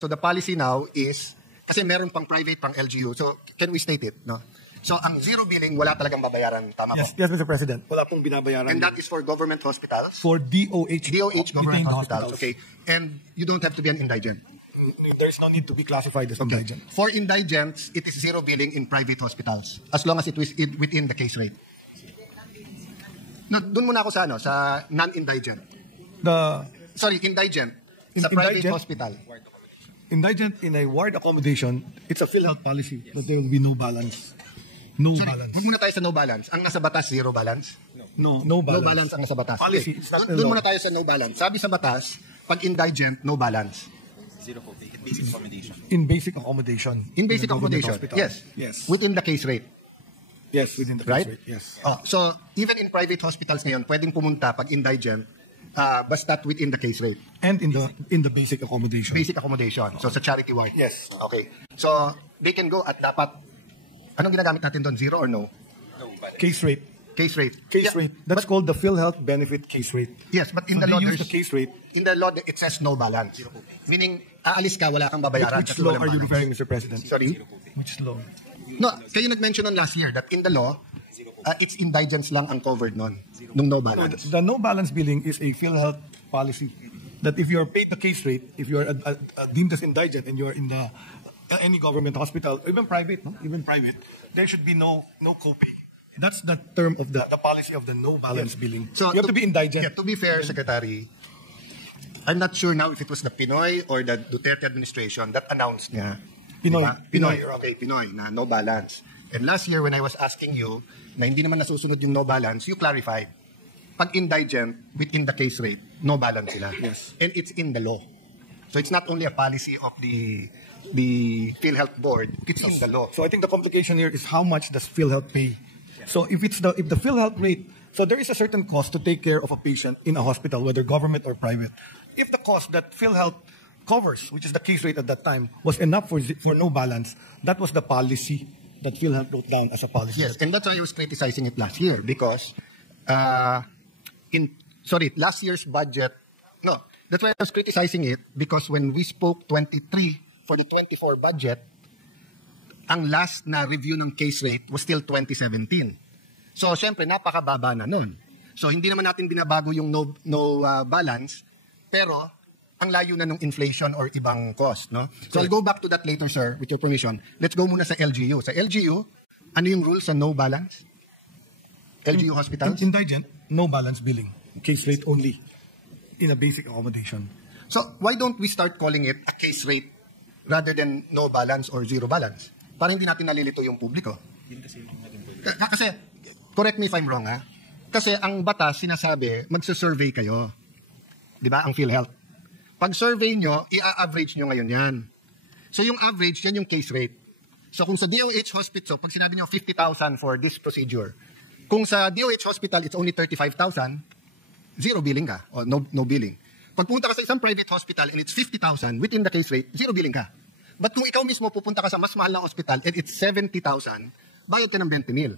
So the policy now is, kasi meron pang private, pang LGU. So can we state it, no? So ang zero billing, wala talagang babayaran, tama Yes, po? yes, Mr. President. Wala pong binabayaran. And that is for government hospitals? for DOH. DOH government detained hospitals, okay. And you don't have to be an indigent. There is no need to be classified as indigent. For indigents, it is zero billing in private hospitals as long as it was within the case rate. No, dun muna ako sa sa non-indigent. Sorry, indigent. Sa private Indigent? hospital. Indigent in a ward accommodation, it's a PhilHealth policy that there will be no balance. No balance. Huwag muna tayo sa no balance. Ang nasa batas, zero balance. No No balance. balance ang nasa batas. Policy, Okay. it's not Doon the law. muna tayo sa no balance. Sabi sa batas, pag indigent, no balance. Zero copay. Basic accommodation. In basic accommodation. In basic a government accommodation, hospital. yes. Yes. Within the case rate. Yes, within the Right? case rate. Yes. Oh, so, even in private hospitals ngayon, pwedeng pumunta pag indigent, basta within the case rate. And in the basic accommodation. Basic accommodation. So, sa charity ward. Yes. Okay. So, they can go at dapat, anong ginagamit natin doon? Zero or no? Case rate. Case rate. Case Yeah, rate. That's called the PhilHealth benefit case rate. Yes, but in So the law, they use there's, the case rate. in the law, it says no balance. Meaning, aalis ka, wala kang babayaran. Which kasi law walang are you balance. referring, Mr. President? Sorry? Which law? No, kayo nag-mention on last year that in the law, it's indigents lang ang covered nun, nung no balance. The no balance billing is a PhilHealth policy that if you are paid the case rate, if you are deemed as indigent and you are in the any government hospital, even private, there should be no copay. That's the term of the policy of the no balance billing. So, you have to be indigent. Yeah, to be fair, Secretary, I'm not sure now if it was the Pinoy or the Duterte administration that announced nga. Pinoy. Diba? Pinoy. Okay, Pinoy, na no balance. And last year when I was asking you na hindi naman nasusunod yung no balance, you clarified. Pag indigent, within the case rate, no balance sila. Yes. And it's in the law. So it's not only a policy of the PhilHealth Board, it's in the law. So I think the complication here is how much does PhilHealth pay? So if the PhilHealth rate, so there is a certain cost to take care of a patient in a hospital, whether government or private. If the cost that PhilHealth covers, which is the case rate at that time, was enough for no balance, that was the policy that PhilHealth wrote down as a policy. Yes, and that's why I was criticizing it last year because last year's budget, no, that's why I was criticizing it because when we spoke 23 for the 24 budget, ang last na review ng case rate was still 2017. So, syempre, napakababa na nun. So, hindi naman natin binabago yung no balance, pero ang layo na ng inflation or ibang cost, no? So, I'll go back to that later, sir, with your permission. Let's go muna sa LGU. Sa LGU, ano yung rule sa no balance? LGU hospitals? Indigent, no balance billing. Case rate only in a basic accommodation. So, why don't we start calling it a case rate rather than no balance or zero balance? Para hindi natin nalilito yung publiko. Kasi, correct me if I'm wrong, ha? Kasi ang batas sinasabi, magsa-survey kayo. Di ba? Ang PhilHealth. Pag survey nyo, i-average nyo ngayon yan. So yung average, yan yung case rate. So kung sa DOH hospital, pag sinabi nyo 50,000 for this procedure, kung sa DOH hospital, it's only 35,000, zero billing ka, o no billing. Pag pumunta ka sa isang private hospital and it's 50,000, within the case rate, zero billing ka. But kung ikaw mismo pupunta ka sa mas mahal na hospital and it's 70,000, bayad ka ng 20,000.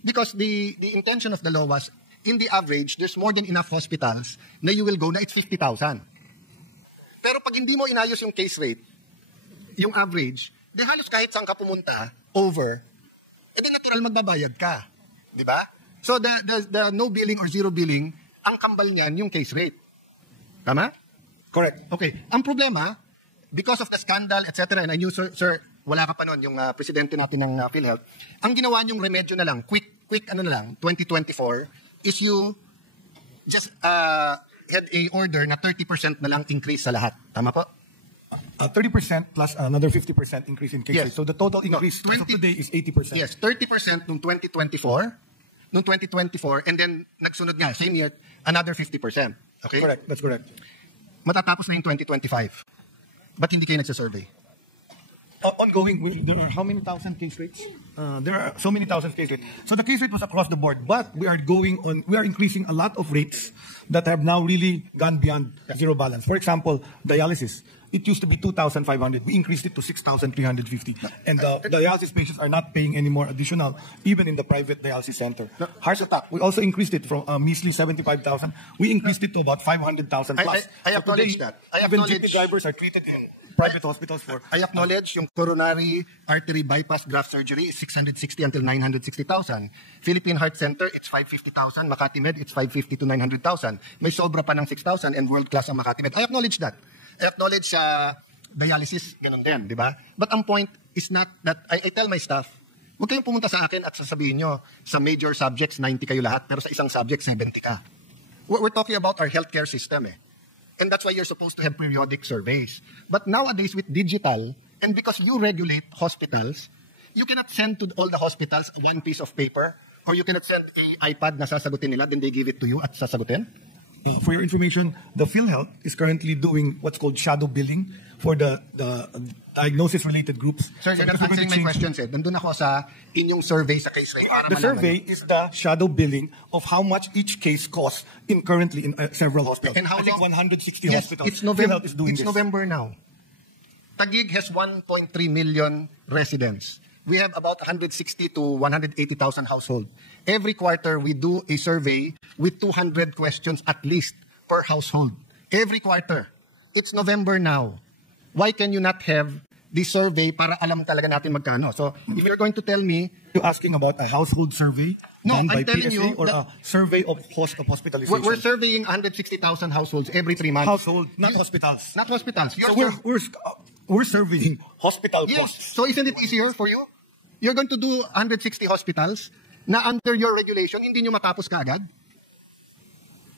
Because the intention of the law was, in the average, there's more than enough hospitals na you will go na it's 50,000. Pero pag hindi mo inayos yung case rate, yung average, di halos kahit saan ka pumunta, over, edi natural magbabayad ka. Di ba? So the no billing or zero billing, ang kambal niyan yung case rate. Tama? Correct. Okay. Ang problema, because of the scandal, etc., and I knew, sir, wala ka pa nun, yung presidente natin ng PhilHealth, ang ginawa niyong remedyo na lang, quick, 2024, is you just had a order na 30% na lang increase sa lahat. Tama po? 30% plus another 50% increase in case Yes. rate. So the total increase as of today is 80%. Yes, 30% nung 2024, and then nagsunod nga, same year, another 50%. Okay? Correct. That's correct. Matatapos na yung 2025. Ba't hindi kayo nagsasurvey? Ongoing, there are how many thousand case rates? There are so many thousand case rates. So the case rate was across the board, but we are increasing a lot of rates that have now really gone beyond zero balance. For example, dialysis. It used to be 2,500. We increased it to 6,350. And the dialysis patients are not paying any more additional, even in the private dialysis center. Heart attack, we also increased it from a measly 75,000. We increased it to about 500,000 plus. I acknowledge that. I Even acknowledge GP drivers are treated in private hospitals for. I acknowledge yung coronary artery bypass graft surgery is 660 until 960,000. Philippine Heart Center, it's 550,000. Makati Med, it's 550 to 900,000. May sobra pa ng 6,000 and world-class ang Makati Med. I acknowledge that. I acknowledge dialysis, ganun din, di ba? But ang point is not that, I tell my staff, huwag kayong pumunta sa akin at sasabihin nyo, sa major subjects, 90 kayo lahat, pero sa isang subject, 70 ka. We're talking about our healthcare system eh. And that's why you're supposed to have periodic surveys. But nowadays with digital, and because you regulate hospitals, you cannot send to all the hospitals one piece of paper, or you cannot send a iPad na sasagutin nila, then they give it to you at sasagutin. For your information, the PhilHealth is currently doing what's called shadow billing for the diagnosis-related groups. Sir, you're not answering my questions eh. Nandun ako sa inyong survey sa case rate. The survey is the shadow billing of how much each case costs currently in several hospitals. And how I think long? 160 Yes, hospitals. it's November. PhilHealth is doing It's this. November now. Taguig has 1.3 million residents. We have about 160 to 180,000 households. Every quarter, we do a survey with 200 questions at least per household. Every quarter. It's November now. Why can you not have this survey para alam talaga natin magkano? So, if you're going to tell me, You're asking about a household survey No, done by I'm telling PSA you or a survey of cost of hospitalization? we're surveying 160,000 households every 3 months. Household, not hospitals. Not hospitals. So we're surveying hospital Yes. costs. So isn't it easier for you? You're going to do 160 hospitals na under your regulation, hindi nyo matapos kaagad?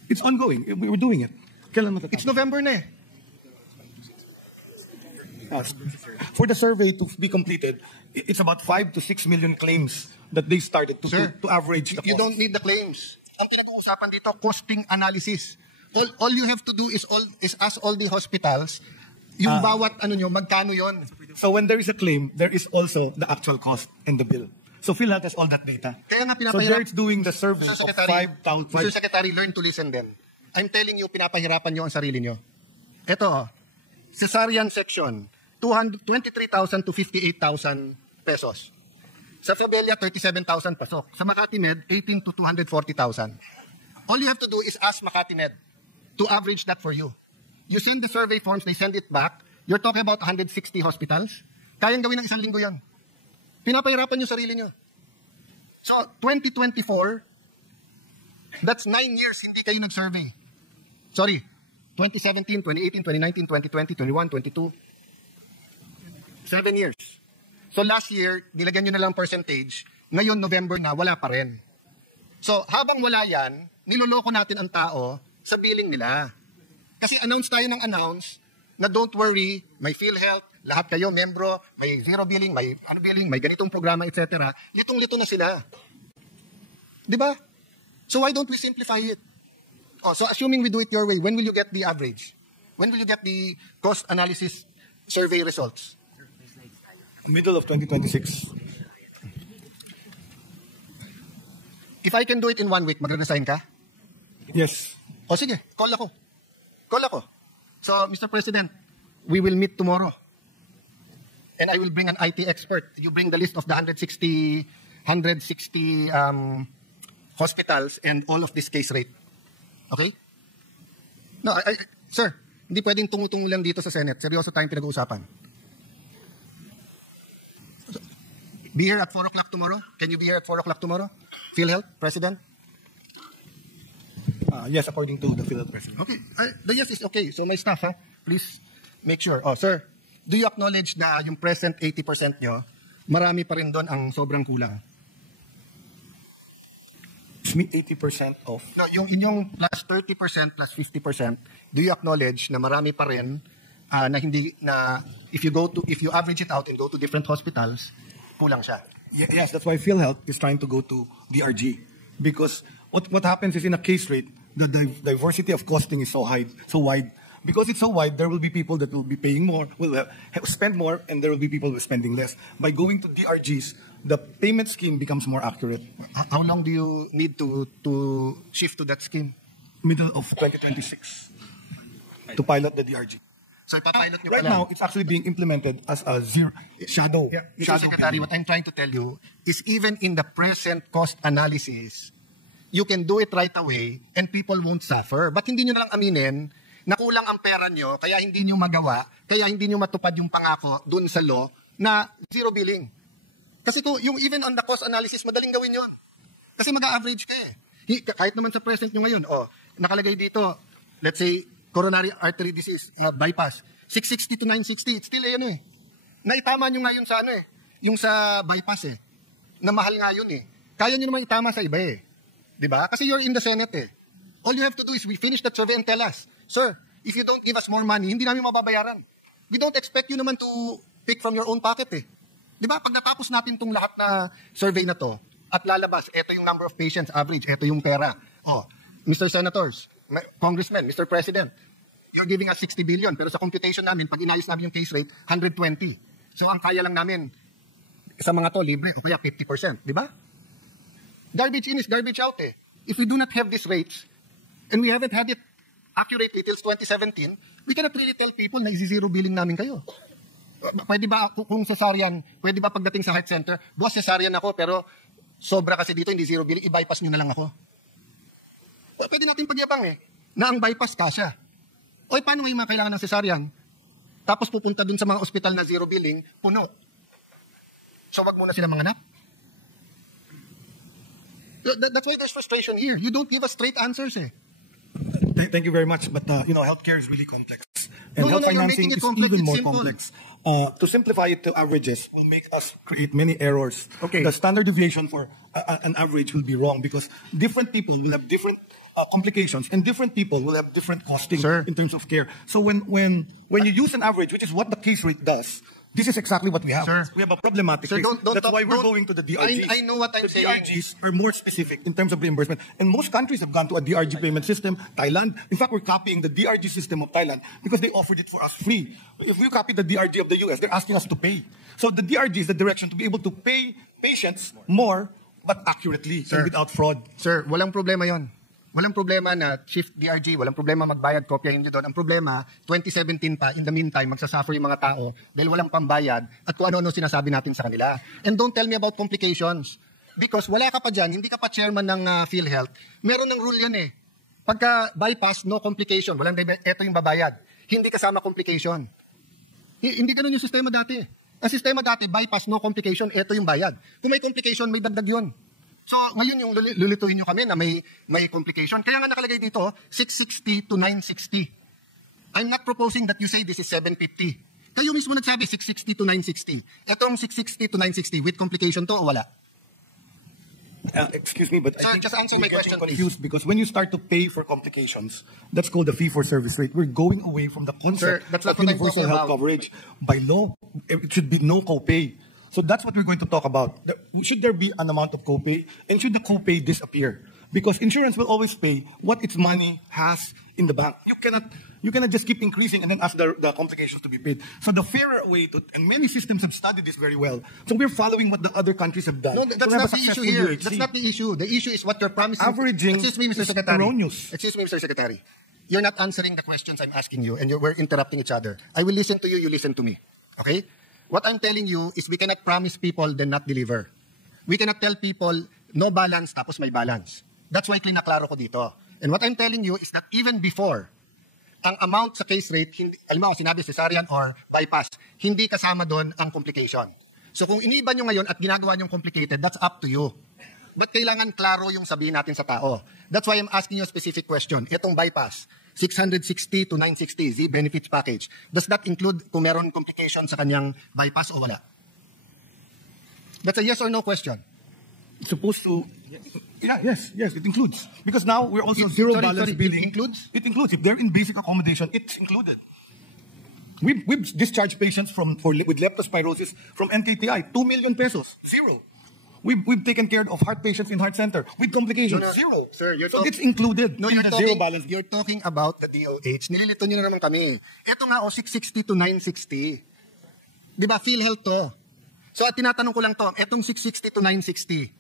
It's ongoing. We're doing it. Kailan matatapos? It's November na eh. For the survey to be completed, it's about 5 to 6 million claims that they started Sir, to average the You cost. don't need the claims. Ang pinag-uusapan dito, costing analysis. All you have to do is ask all the hospitals, yung bawat magkano yon. So when there is a claim, there is also the actual cost and the bill. So PhilHealth has all that data. Kaya nga So there it's doing the survey Mr. of Secretary, 5,000. Mr. Secretary, learn to listen then. I'm telling you, pinapahirapan nyo ang sarili nyo. Ito, cesarean section, 23,000 to 58,000 pesos. Sa Fabella, 37,000 pasok. Sa Makati Med, 18 to 240,000. All you have to do is ask Makati Med to average that for you. You send the survey forms, they send it back. You're talking about 160 hospitals. Kayang gawin ng isang linggo yan. Pinapahirapan nyo sarili nyo. So, 2024, that's 9 years hindi kayo nag-survey. Sorry, 2017, 2018, 2019, 2020, 21, 22. 7 years. So last year, nilagyan nyo na lang percentage. Ngayon, November na, wala pa rin. So habang wala yan, niloloko natin ang tao sa billing nila. Kasi announce tayo ng announce na don't worry, may PhilHealth, lahat kayo, membro, may zero billing, may billing, may ganitong programa, etc. Litong-lito na sila. Di ba? So why don't we simplify it? Oh, so assuming we do it your way, when will you get the average? When will you get the cost analysis survey results? Middle of 2026. If I can do it in 1 week, magre-resign ka? Yes. O sige, call ako. Call ako. So, Mr. President, we will meet tomorrow. And I will bring an IT expert. You bring the list of the 160 hospitals and all of this case rate. Okay? No, sir, hindi pwedeng tungo-tungo lang dito sa Senate. Seryoso tayong pinag-uusapan. Be here at 4 o'clock tomorrow? Can you be here at 4 o'clock tomorrow? PhilHealth, President? Yes, according to the PhilHealth president. Okay. The yes is okay. So my staff, please make sure. Oh, sir, do you acknowledge na yung present 80% nyo, marami pa rin doon ang sobrang kulang? It's me 80% of. No, yung inyong plus 30% plus 50%, do you acknowledge na marami pa rin na hindi na if you average it out and go to different hospitals, kulang siya? Yes, that's why PhilHealth is trying to go to DRG. Because what happens is in a case rate, the diversity of costing is so wide. Because it's so wide, there will be people that will be paying more, will spend more, and there will be people who are spending less. By going to DRGs, the payment scheme becomes more accurate. How long do you need to shift to that scheme? Middle of 2026 to pilot the DRG. So ipapilot nyo Right pa lang. now, it's actually being implemented as a shadow. Mr. shadow Secretary, billing. what I'm trying to tell you is even in the present cost analysis, you can do it right away and people won't suffer. But hindi nyo na lang aminin nakulang ang pera nyo, kaya hindi nyo magawa, kaya hindi nyo matupad yung pangako dun sa law na zero billing. Kasi kung yung even on the cost analysis, madaling gawin yun. Kasi mag-average ka eh. Kahit naman sa present nyo ngayon, nakalagay dito, let's say, coronary artery disease, bypass, 660 to 960, it's still naitama nyo nga yun sa yung sa bypass na mahal nga yun Kaya nyo naman itama sa iba Diba? Kasi you're in the Senate All you have to do is we finish that survey and tell us, sir, if you don't give us more money, hindi namin mababayaran. We don't expect you naman to pick from your own pocket Diba? Pag natapos natin tong lahat na survey na to, at lalabas, ito yung number of patients, average, ito yung pera. Mr. Senators, Congressman, Mr. President, you're giving us 60 billion, pero sa computation namin, pag inayos namin yung case rate, 120. So ang kaya lang namin, sa mga to, libre, o kaya 50%, di ba? Garbage in is garbage out If we do not have these rates, and we haven't had it accurately till 2017, we cannot really tell people na isi-zero billing namin kayo. Pwede ba, kung cesarean, pwede ba pagdating sa heart center, boss, cesarean ako, pero sobra kasi dito, hindi zero billing, i-bypass nyo na lang ako. Pwede natin pagyabang na ang bypass kasya. Paano ngayon mga kailangan ng cesarean? Tapos pupunta dun sa mga ospital na zero billing, puno. So wag muna sila manganap. That's why there's frustration here. You don't give us straight answers Thank you very much. But, healthcare is really complex. And No, health you're financing making it is complex. even It's more simple. complex. To simplify it to averages will make us create many errors. Okay. The standard deviation for an average will be wrong because different people will have different complications and different people will have different costing Sir. in terms of care. So when you use an average, which is what the case rate does, this is exactly what we have. Sir. We have a problematic Sir, case. That's why we're don't- going to the DRGs. I know what I'm The saying. DRGs are more specific in terms of reimbursement. And most countries have gone to a DRG payment system. Thailand, in fact, we're copying the DRG system of Thailand because they offered it for us free. If we copy the DRG of the US, they're asking us to pay. So the DRG is the direction to be able to pay patients more, but accurately Sir. and without fraud. Sir, walang problema yon. Walang problema na shift DRG, walang problema magbayad, kopyahin nyo doon. Ang problema, 2017 pa, in the meantime, magsasuffer yung mga tao dahil walang pambayad at kung ano-ano sinasabi natin sa kanila. And don't tell me about complications. Because wala ka pa dyan, hindi ka pa chairman ng PhilHealth. Meron ng rule yan Pagka bypass, no complication. Eto yung babayad. Hindi kasama complication. Hindi ganun yung sistema dati. Ang sistema dati, bypass, no complication, eto yung bayad. Kung may complication, may dagdag yun. So, ngayon yung lulituhin nyo kami na may complication. Kaya nga nakalagay dito, 660 to 960. I'm not proposing that you say this is 750. Kayo mismo nagsabi 660 to 960. Etong 660 to 960, with complication to o wala? Excuse me, but Sir, I think just answer my you're getting question, confused because when you start to pay for complications, that's called the fee-for-service rate. We're going away from the concept Sir, that's not of what I'm universal talking health about. coverage. By law, it should be no copay. So that's what we're going to talk about. Should there be an amount of copay, and should the copay disappear? Because insurance will always pay what its money has in the bank. You cannot just keep increasing and then ask the complications to be paid. So the fairer way to, and many systems have studied this very well. So we're following what the other countries have done. No, that's to have not a the issue successful here. UHC. That's not the issue. The issue is what you're promising. Averaging Excuse me, Mr. is Secretary. erroneous. Excuse me, Mr. Secretary. You're not answering the questions I'm asking you, and we're interrupting each other. I will listen to you, you listen to me. Okay? What I'm telling you is we cannot promise people then not deliver. We cannot tell people no balance tapos may balance. That's why klinaklaro ko dito. And what I'm telling you is that even before, ang amount sa case rate, alam mo, sinabi cesarean or bypass, hindi kasama doon ang complication. So kung iniba nyo ngayon at ginagawa nyo complicated, that's up to you. But kailangan klaro yung sabihin natin sa tao. That's why I'm asking you a specific question. Itong bypass, 660 to 960 Z benefits package. Does that include kung meron complication sa kanyang bypass o wala? That's a yes or no question. It's supposed to. Yes, it includes. Because now we're also zero balance billing. It includes? It includes. If they're in basic accommodation, it's included. We've discharged patients with leptospirosis from NKTI, 2 million pesos, zero. We've taken care of heart patients in heart center with complications, zero. Sir, so it's included. No, in the zero balance. You're talking about the DOH. Nililito nyo na naman kami. Ito nga, 660 to 960. Di ba, PhilHealth to. So, at tinatanong ko lang to, etong 660 to 960.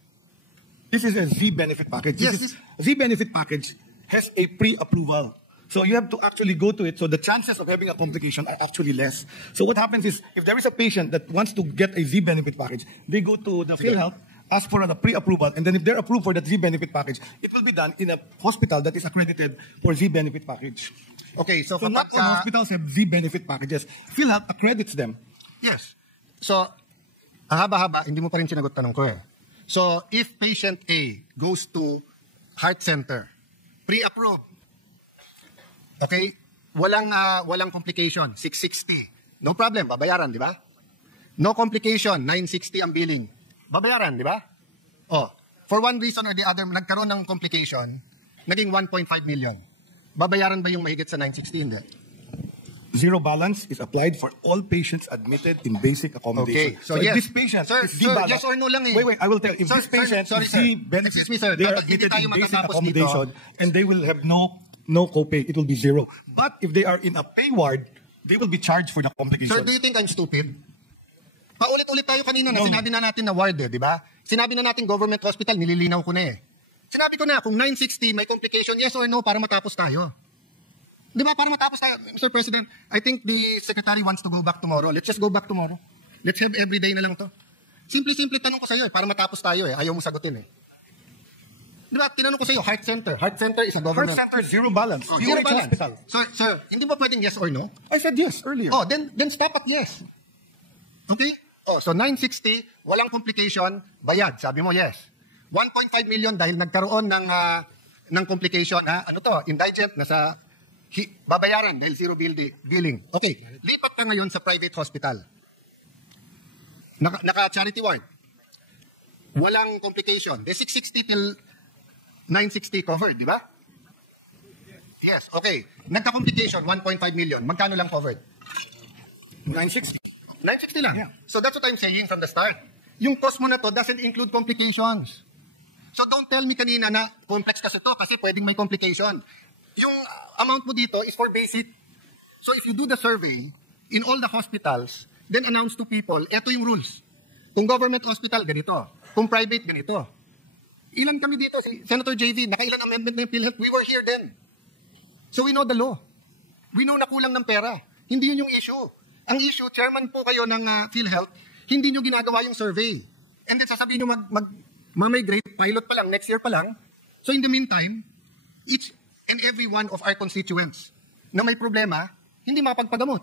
This is a Z benefit package. Yes, Z benefit package has a pre-approval. So you have to actually go to it. So the chances of having a complication are actually less. So what happens is, if there is a patient that wants to get a Z benefit package, they go to the PhilHealth, ask for a pre-approval, and then if they're approved for that Z benefit package, it will be done in a hospital that is accredited for Z benefit package. Okay, so So not kapag all hospitals have Z-benefit packages. PhilHealth accredits them. yes. So, haba-haba, hindi mo pa rin sinagot tanong ko eh. So, if patient A goes to heart center, pre-approved, okay, walang complication, 660. No problem, babayaran, di ba? No complication, 960 ang billing. Babayaran, di ba? Oh, for one reason or the other, nagkaroon ng complication, naging 1.5 million. Babayaran ba yung mahigit sa 960? Hindi. Zero balance is applied for all patients admitted in basic accommodation. Okay, so if yes. this patient Sir, is sir, D-balance, yes or no lang eh. Wait, I will tell. If Sir, this patient sorry, is sir. Z-benefit, Excuse me, sir. they are Dapat hindi admitted tayo in basic matatapos accommodation, and they will have no copay. It will be zero. But if they are in a pay ward, they will be charged for the complication. Sir, do you think I'm stupid? Paulit-ulit tayo kanina na sinabi na natin na ward eh, di ba? Sinabi na natin government hospital, nililinaw ko na eh. Sinabi ko na, kung 960 may complication, yes or no, para matapos tayo. Di ba, para matapos tayo. Mr. President, I think the Secretary wants to go back tomorrow. Let's just go back tomorrow. Let's have every day na lang to. Simple-simple tanong ko sa'yo eh, para matapos tayo eh. Ayaw mo sagutin eh. Di ba, tinanong ko sa'yo, heart center. Heart center is a Heart government. center, zero balance. Zero POH balance. hospital. Sir, hindi ba pwedeng yes or no? I said yes earlier. Oh, then stop at yes. Okay? Oh, so 960, walang complication, bayad. Sabi mo yes. 1.5 million dahil nagkaroon ng complication, ha? Ano to? Indigent, nasa babayaran dahil zero billing. Okay, lipat ka ngayon sa private hospital. Naka-charity ward. Walang complication. The 660 till 960 covered, di ba? Yes, okay. Nagka-complication, 1.5 million. Magkano lang covered? 960. 960 lang. Yeah. So that's what I'm saying from the start. Yung cost mo na to doesn't include complications. So don't tell me kanina na complex kasi to kasi pwedeng may complication. Yung amount mo dito is for basic. So if you do the survey in all the hospitals, then announce to people, eto yung rules. Kung government hospital, ganito. Kung private, ganito. Ilan kami dito? Si Senator JV, nakailan amendment na yung PhilHealth? We were here then. So we know the law. We know na kulang ng pera. Hindi yun yung issue. Ang issue, chairman po kayo ng PhilHealth, hindi nyo ginagawa yung survey. And then sasabihin nyo mag-migrate, pilot pa lang, next year pa lang. So in the meantime, each and every one of our constituents na may problema, hindi makapagpagamot.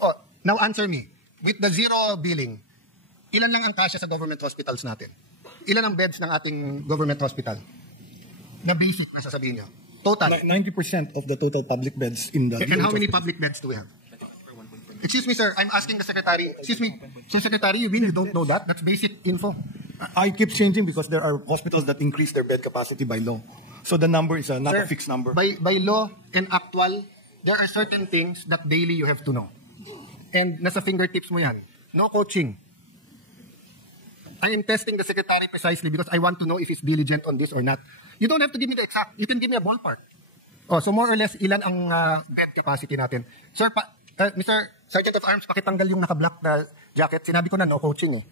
Oh, now answer me. With the zero billing, ilan lang ang kasya sa government hospitals natin? Ilan ang beds ng ating government hospital? Na basic na sasabihin nyo. Total. 90% of the total public beds in the... And how many public beds do we have? Excuse me, sir. I'm asking the secretary. Excuse me. Sir Secretary, you mean you don't know that? That's basic info. I keep changing because there are hospitals that increase their bed capacity by law. So the number is not a fixed number. By law and actual, there are certain things that daily you have to know. And nasa fingertips mo yan. No coaching. I am testing the secretary precisely because I want to know if he's diligent on this or not. You don't have to give me the exact. You can give me a ballpark. Oh, so more or less, ilan ang bed capacity natin? Sir, Mr. Sergeant of Arms, pakitanggal yung naka-black na jacket. Sinabi ko na no coaching eh.